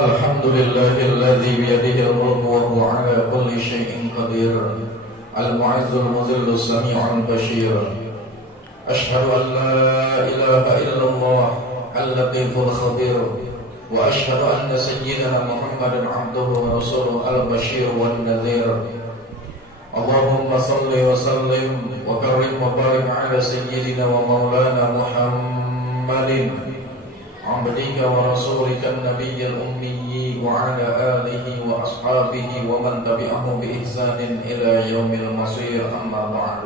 Alhamdulillahilladzi biyadihi al-mulku wa huwa ala kulli syai'in qadir. Al-mu'izzul muzillus sami'ul bashir. Ashhadu an la ilaha illallah al-latiful khabir. Wa ashhadu anna sayyidana Muhammadan 'abduhu wa rasuluhu al-bashir wan nadhir. Allahumma salli wa sallim wa karrim wa barik ala sayyidina wa maulana Muhammadin عبدك ورسولك النبي الأمي وعلى آله وأصحابه ومن تبعه بإحسان إلى يوم المصير أما بعد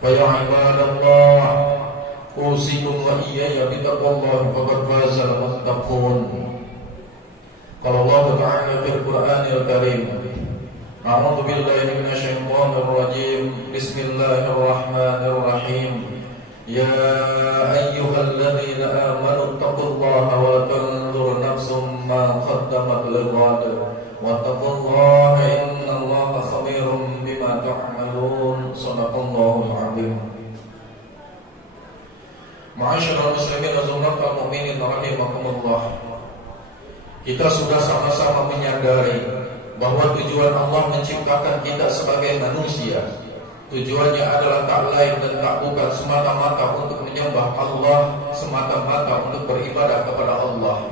فيا عباد الله أوصيكم وإياي بتقوى الله فقد فاز المتقون قال الله تعالى في القرآن الكريم أعوذ بالله من الشيطان الرجيم بسم الله الرحمن الرحيم يا أيها الذين آمنوا اتقوا الله ولتنظر نفس ما قدمت لغد واتقوا الله إن الله خبير بما تعملون صدق الله العظيم. Ma'asyiral muslimin wa zumratal mu'minin rahimakumullah. Kita sudah sama-sama menyadari bahwa tujuan Allah menciptakan kita sebagai manusia, tujuannya adalah tak lain dan tak bukan semata-mata untuk menyembah Allah, semata-mata untuk beribadah kepada Allah.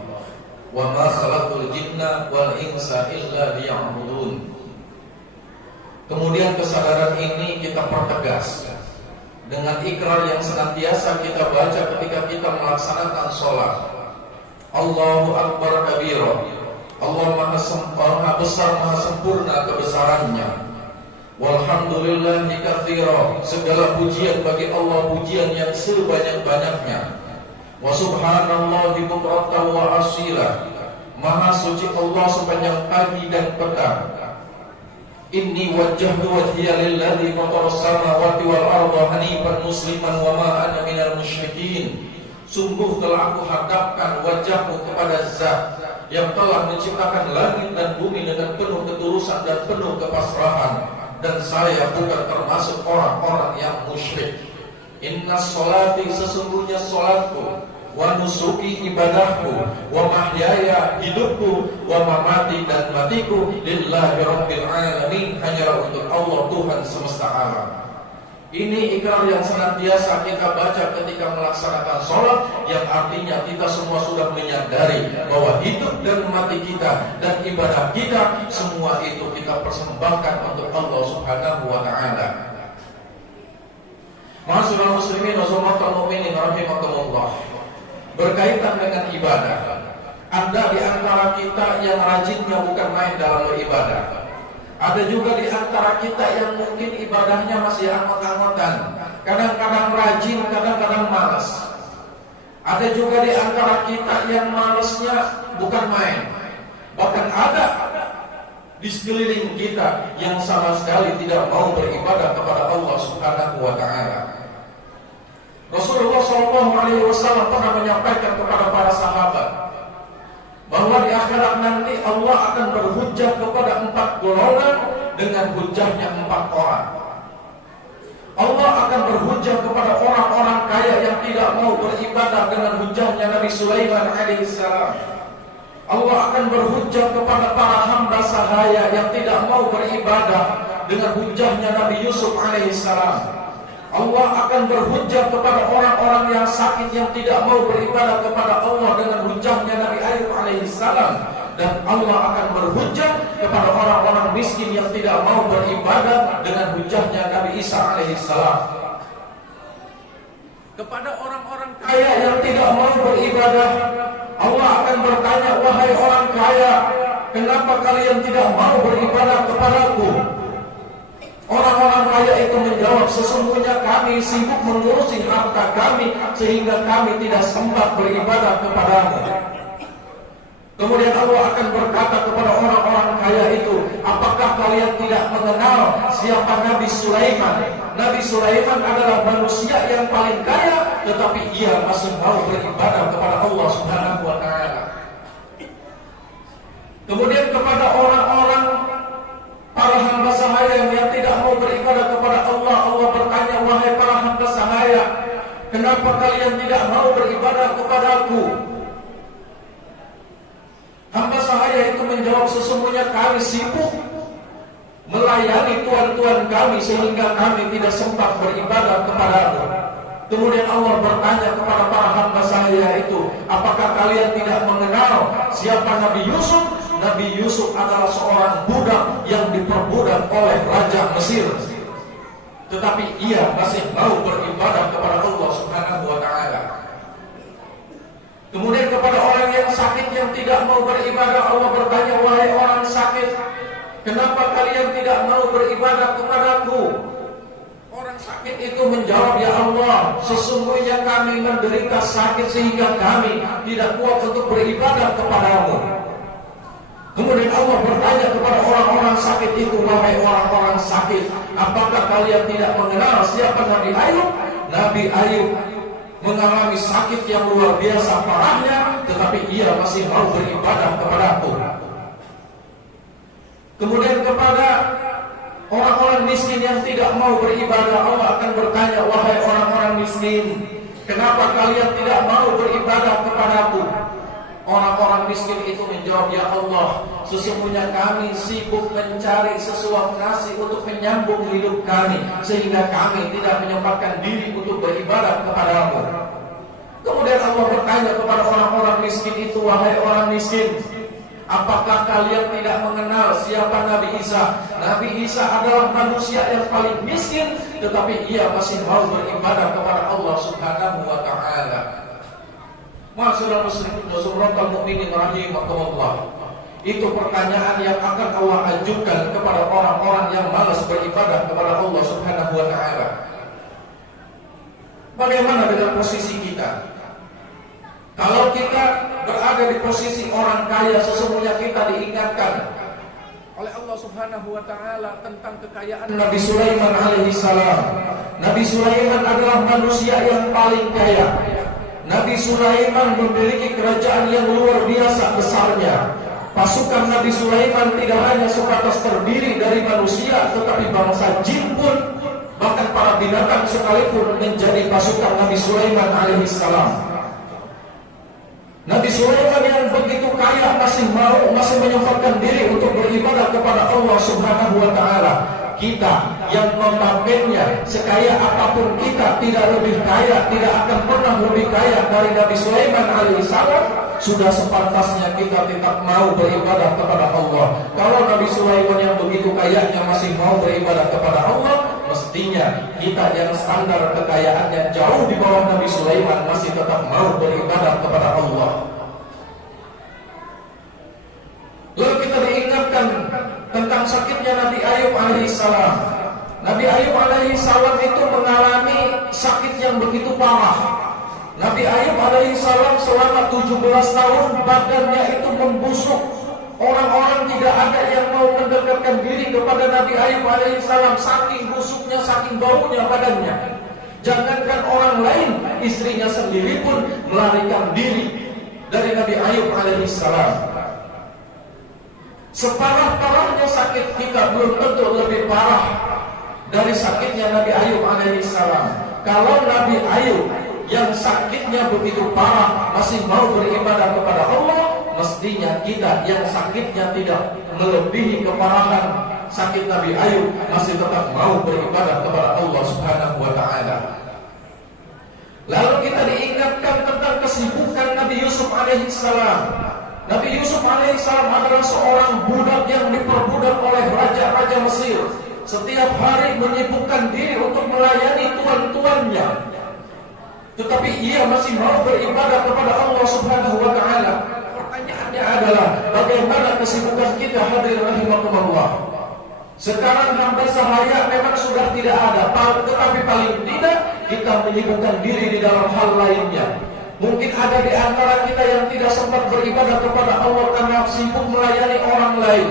Wa ma khalaqul jinna wal insa illa liya'budun. Kemudian kesadaran ini kita pertegas dengan ikrar yang senantiasa kita baca ketika kita melaksanakan sholat. Allahu Akbar kabira. Allah Maha besar, Maha sempurna kebesarannya. Walhamdulillahi katsira. Segala pujian bagi Allah, pujian yang sebanyak-banyaknya. Wa subhanallahi bukratan wa asila. Maha suci Allah sepanjang pagi dan petang. Inni wajjahtu wajhiya lilladzi fataras samawati wal arda hanifan musliman wa ma ana minal musyrikin. Sungguh telah aku hadapkan wajahku kepada Zat yang telah menciptakan langit dan bumi dengan penuh ketulusan dan penuh kepasrahan, dan saya bukan termasuk orang-orang yang musyrik. Inna sholati, sesungguhnya sholatku, wa nusuki, ibadahku, wa mahyaya, hidupku, wa mamati, dan matiku, lillahi rabbil alamin, hanya untuk Allah Tuhan semesta alam. Ini ikrar yang senantiasa kita baca ketika melaksanakan sholat, yang artinya kita semua sudah menyadari bahwa hidup dan mati kita dan ibadah kita, semua itu kita persembahkan untuk Allah Subhanahu wa ta'ala. Ma'asyiral muslimin wa zumratal mu'minin rahimakumullah. Berkaitan dengan ibadah, ada di antara kita yang rajinnya bukan main dalam beribadah. Ada juga di antara kita yang mungkin ibadahnya masih anggot-anggotan, kadang-kadang rajin, kadang-kadang malas. Ada juga di antara kita yang malasnya bukan main. Bahkan ada di sekeliling kita yang sama sekali tidak mau beribadah kepada Allah Subhanahu wa ta'ala. Rasulullah SAW pernah menyampaikan kepada para sahabat bahwa di akhirat nanti Allah akan berhujjah kepada 4 golongan dengan hujjahnya 4 orang. Allah akan berhujjah kepada orang-orang kaya yang tidak mau beribadah dengan hujjahnya Nabi Sulaiman alaihissalam. Allah akan berhujjah kepada para hamba sahaya yang tidak mau beribadah dengan hujjahnya Nabi Yusuf alaihissalam. Allah akan berhujjah kepada orang-orang yang sakit yang tidak mau beribadah kepada Allah dengan hujjahnya Nabi Ayub alaihissalam. Dan Allah akan berhujjah kepada orang-orang miskin yang tidak mau beribadah dengan hujjahnya Nabi Isa alaihissalam. Kepada orang-orang kaya yang tidak mau beribadah, Allah akan bertanya, wahai orang kaya, kenapa kalian tidak mau beribadah kepadaku? Orang-orang kaya itu menjawab, sesungguhnya kami sibuk mengurusi harta kami sehingga kami tidak sempat beribadah kepadamu. Kemudian Allah akan berkata kepada orang-orang kaya itu, apakah kalian tidak mengenal siapa Nabi Sulaiman? Nabi Sulaiman adalah manusia yang paling kaya, tetapi ia masih mau beribadah kepada Allah Subhanahu wa ta'ala. Kemudian kepada orang-orang para hamba sahaya yang tidak mau beribadah kepada Allah, Allah bertanya, wahai para hamba sahaya, kenapa kalian tidak mau beribadah kepadaku? menjawab, sesungguhnya kami sibuk melayani tuan-tuan kami sehingga kami tidak sempat beribadah kepadamu. Kemudian Allah bertanya kepada para hamba saya itu, apakah kalian tidak mengenal siapa Nabi Yusuf? Nabi Yusuf adalah seorang budak yang diperbudak oleh Raja Mesir. Tetapi ia masih mau beribadah kepada Allah Subhanahu wa ta'ala. Kemudian kepada orang yang sakit yang tidak mau beribadah, Allah bertanya, wahai orang sakit, kenapa kalian tidak mau beribadah kepadaku? Orang sakit itu menjawab, ya Allah, sesungguhnya kami menderita sakit sehingga kami tidak kuat untuk beribadah kepadamu. Kemudian Allah bertanya kepada orang-orang sakit itu, wahai orang-orang sakit, apakah kalian tidak mengenal siapa Nabi Ayub? Nabi Ayub mengalami sakit yang luar biasa parahnya, tetapi ia masih mau beribadah kepadaku. Kemudian kepada orang-orang miskin yang tidak mau beribadah, Allah akan bertanya, wahai orang-orang miskin, kenapa kalian tidak mau beribadah kepadaku? Orang-orang miskin itu menjawab, ya Allah, sesungguhnya kami sibuk mencari sesuap nasi untuk menyambung hidup kami, sehingga kami tidak menyempatkan diri untuk beribadah kepadamu. Kemudian Allah bertanya kepada orang-orang miskin itu, wahai orang miskin, apakah kalian tidak mengenal siapa Nabi Isa? Nabi Isa adalah manusia yang paling miskin, tetapi ia masih mau beribadah kepada Allah Subhanahu wa ta'ala. Ma'asyiral muslimin wa sumratal mu'minin rahimakumullah. Itu pertanyaan yang akan Allah ajukan kepada orang-orang yang malas beribadah kepada Allah Subhanahu wa ta'ala. Bagaimana dengan posisi kita? Kalau kita berada di posisi orang kaya, sesungguhnya kita diingatkan oleh Allah Subhanahu wa ta'ala tentang kekayaan Nabi Sulaiman alaihi salam. Nabi Sulaiman adalah manusia yang paling kaya. Nabi Sulaiman memiliki kerajaan yang luar biasa besarnya. Pasukan Nabi Sulaiman tidak hanya sebatas terdiri dari manusia, tetapi bangsa jin pun, bahkan para binatang sekalipun menjadi pasukan Nabi Sulaiman alaihi salam. Nabi Sulaiman yang begitu kaya masih menyempatkan diri untuk beribadah kepada Allah Subhanahu wa ta'ala. Kita yang notabene sekaya apapun kita tidak lebih kaya, tidak akan pernah lebih kaya dari Nabi Sulaiman alaihissalam. Sudah sepantasnya kita tetap mau beribadah kepada Allah. Kalau Nabi Sulaiman yang begitu kayanya masih mau beribadah kepada Allah, mestinya kita yang standar kekayaannya jauh di bawah Nabi Sulaiman masih tetap mau beribadah kepada Allah. Lalu kita diingatkan tentang sakitnya Nabi Ayub alaihissalam. Nabi Ayub alaihissalam itu mengalami sakit yang begitu parah. Nabi Ayub alaihissalam selama 17 tahun badannya itu membusuk. Orang-orang tidak ada yang mau mendekatkan diri kepada Nabi Ayub alaihissalam, saking busuknya, saking baunya badannya. Jangankan orang lain, istrinya sendiri pun melarikan diri dari Nabi Ayub alaihissalam. Separah-parahnya sakit kita belum tentu lebih parah dari sakitnya Nabi Ayub alaihissalam. Kalau Nabi Ayub yang sakitnya begitu parah masih mau beribadah kepada Allah, mestinya kita yang sakitnya tidak melebihi keparahan sakit Nabi Ayub masih tetap mau beribadah kepada Allah Subhanahu wa ta'ala. Lalu kita diingatkan tentang kesibukan Nabi Yusuf alaihissalam. Nabi Yusuf alaihissalam adalah seorang budak yang diperbudak oleh raja-raja Mesir. Setiap hari menyibukkan diri untuk melayani tuan-tuannya. Tetapi ia masih mau beribadah kepada Allah Subhanahu wa ta'ala. Pertanyaannya adalah, bagaimana kesibukan kita, hadirin rahimakumullah? Sekarang hamba sahaya memang sudah tidak ada, tetapi paling tidak kita menyibukkan diri di dalam hal lainnya. Mungkin ada di antara kita yang tidak sempat beribadah kepada Allah karena sibuk melayani orang lain,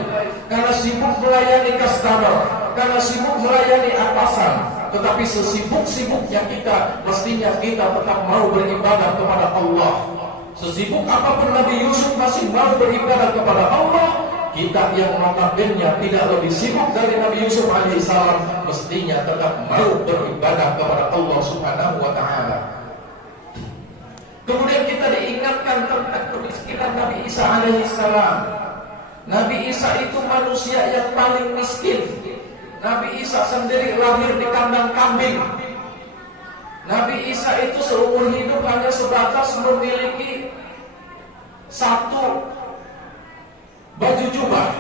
karena sibuk melayani customer, karena sibuk melayani atasan. Tetapi sesibuk-sibuknya kita, mestinya kita tetap mau beribadah kepada Allah. Sesibuk apapun Nabi Yusuf masih mau beribadah kepada Allah, kita yang notabene tidak lebih sibuk dari Nabi Yusuf alaihissalam, mestinya tetap mau beribadah kepada Allah Subhanahu wa ta'ala. Kemudian kita diingatkan tentang kemiskinan Nabi Isa alaihissalam. Nabi Isa itu manusia yang paling miskin. Nabi Isa sendiri lahir di kandang kambing. Nabi Isa itu seumur hidup hanya sebatas memiliki satu baju jubah,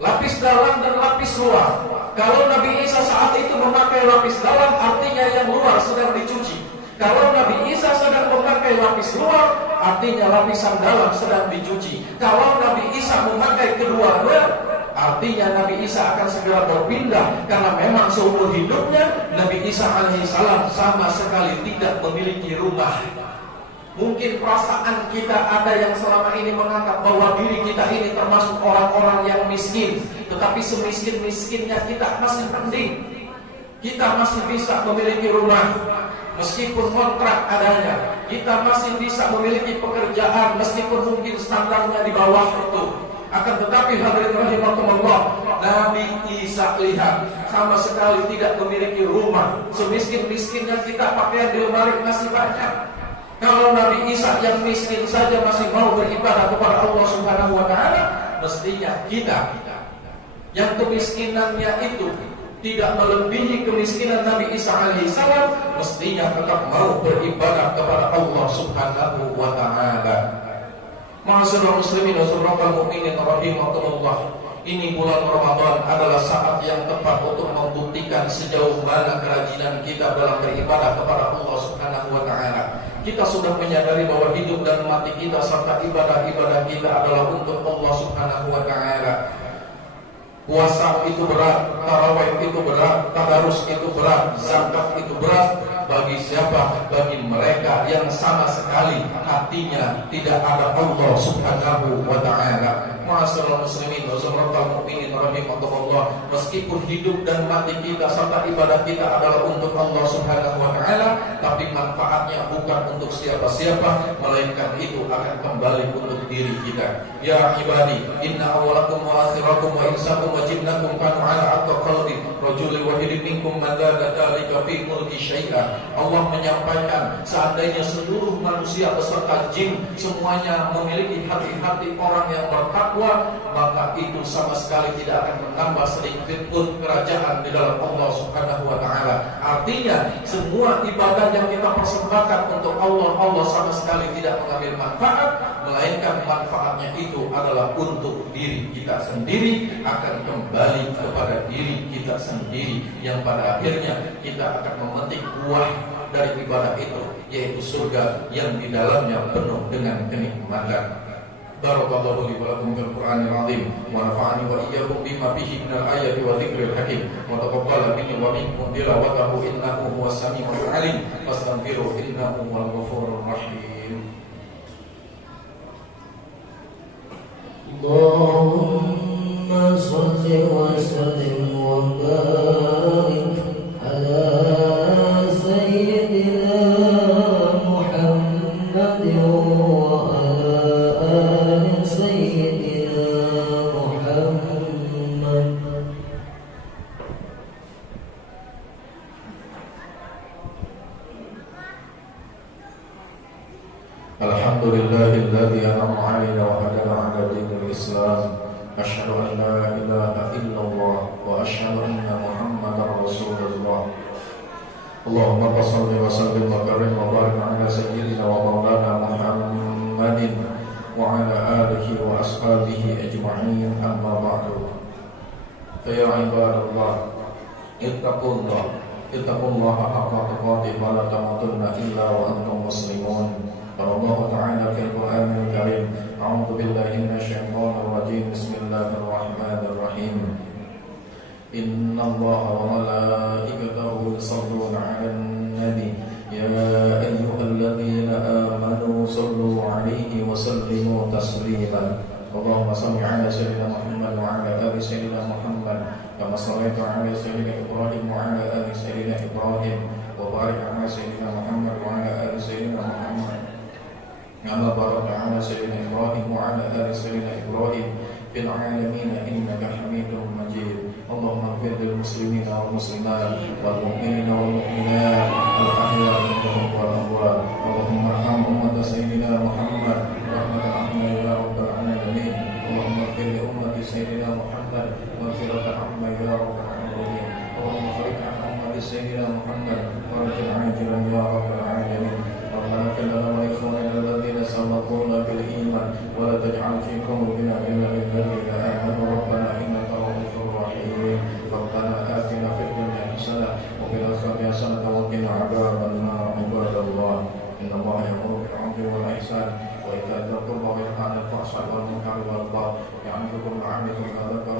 lapis dalam dan lapis luar. Kalau Nabi Isa saat itu memakai lapis dalam, artinya yang luar sedang dicuci. Kalau Nabi Isa sedang memakai lapis luar, artinya lapisan dalam sedang dicuci. Kalau Nabi Isa memakai kedua-duanya, artinya Nabi Isa akan segera berpindah. Karena memang seumur hidupnya Nabi Isa alaihissalam sama sekali tidak memiliki rumah. Mungkin perasaan kita ada yang selama ini menganggap bahwa diri kita ini termasuk orang-orang yang miskin. Tetapi semiskin-miskinnya kita masih mending. Kita masih bisa memiliki rumah meskipun kontrak adanya. Kita masih bisa memiliki pekerjaan meskipun mungkin standarnya di bawah itu. Akan tetapi hadirin rahimakumullah, Nabi Isa lihat sama sekali tidak memiliki rumah. Semiskin-miskinnya kita, pakaian di lemari masih banyak. Kalau Nabi Isa yang miskin saja masih mau beribadah kepada Allah Subhanahu wa taala, mestinya kita yang kemiskinannya itu tidak melebihi kemiskinan Nabi Isa alaihissalam, mestinya tetap mau beribadah kepada Allah Subhanahu wa taala. Ma'asyiral muslimin wa saudara mukminin rahimakumullah. Ini bulan Ramadan adalah saat yang tepat untuk membuktikan sejauh mana kerajinan kita dalam beribadah kepada Allah Subhanahu wa taala. Kita sudah menyadari bahwa hidup dan mati kita serta ibadah-ibadah kita adalah untuk Allah Subhanahu wa taala. Puasa itu berat, tarawih itu berat, tadarus itu berat, zakat itu berat. Bagi siapa? Bagi mereka yang sama sekali hatinya tidak ada Allah Subhanahu wa ta'ala. Ma'asyiral muslimin wa saudara mukminin rahimakumullah, meskipun hidup dan mati kita serta ibadah kita adalah untuk Allah Subhanahu wa ta'ala, tapi manfaatnya bukan untuk siapa-siapa, melainkan itu akan kembali untuk diri kita. Ya ibadi, inna awwalakum wa akhirakum wa insakum wa jinnakum kanu ala atqa qalbi rajulin wahidin minkum man dzaka dzalika fi mulki syai'a. Allah menyampaikan, seandainya seluruh manusia beserta jin semuanya memiliki hati-hati orang yang bertakwa, maka itu sama sekali tidak akan menambah sedikit pun kerajaan di dalam Allah Subhanahu wa taala. Artinya semua ibadah yang kita persembahkan untuk Allah, Allah sama sekali tidak mengambil manfaat, melainkan manfaatnya itu adalah untuk diri kita sendiri, akan kembali kepada diri kita sendiri, yang pada akhirnya kita akan memetik buah dari ibadah itu, yaitu surga yang di dalamnya penuh dengan kenikmatan. Barakallahu li wa lakum fil Qur'anil azim wa nafa'ani wa iyyakum bima fihi minal ayati wa dzikril hakim wa taqabbala minni wa minkum tilawatahu innahu huwas samiul alim fastaghfiru innahu huwal ghafurur rahim. Allahumma shalli wa sallim wa barik ala sayyidina Muhammadin wa ala ali sayyidina Muhammad. Alhamdulillahilladzi an'ama 'alaina wa hadana 'ala dinil Islam. Asyhadu an la ilaha illallah wa asyhadu anna Muhammadar Rasulullah. Allahumma shalli wa sallim wa karim wa barik 'ala sayyidina wa maulana Muhammadin wa 'ala alihi wa ashabihi ajma'in, amma ba'du. Fa ya ibadallah, ittaqullaha haqqa tuqatih wa la tamutunna illa wa antum muslimun. Allah Ta'ala fil Qur'anil Karim, a'udzu billahi minasyaitonir rajim, bismillahirrahmanirrahim. Innallaha wa malaikatahu yusholluna 'alan nabi ya ayyuhalladzina amanu shallu 'alaihi wa sallimu taslima. Allahumma shalli 'ala sayyidina Muhammad wa 'ala ali sayyidina Muhammad kama shallaita 'ala sayyidina Ibrahim wa 'ala ali sayyidina Ibrahim wa barik 'ala sayyidina Muhammad wa 'ala ali sayyidina Muhammad kama barakta 'ala sayyidina Ibrahim wa 'ala ali sayyidina Ibrahim fil 'alamin innaka Hamidum Majid. Allahumma ighfir lil muslimina wal muslimat wal mu'minina wal mu'minat wal ahya'i minhum wal amwat. Allahumma arham ummat sayyidina Muhammad rahmatan ya rabbal alamin. ولا تجعل في قلوبنا غلا للذين آمنوا ربنا إنك رؤوف رحيم ربنا آتنا في الدنيا حسنة وفي الآخرة حسنة وقنا عذاب النار عباد الله إن الله يأمر بالعدل والإحسان وإيتاء ذي القربى وينهى عن الفحشاء والمنكر والبغي يعظكم لعلكم تذكرون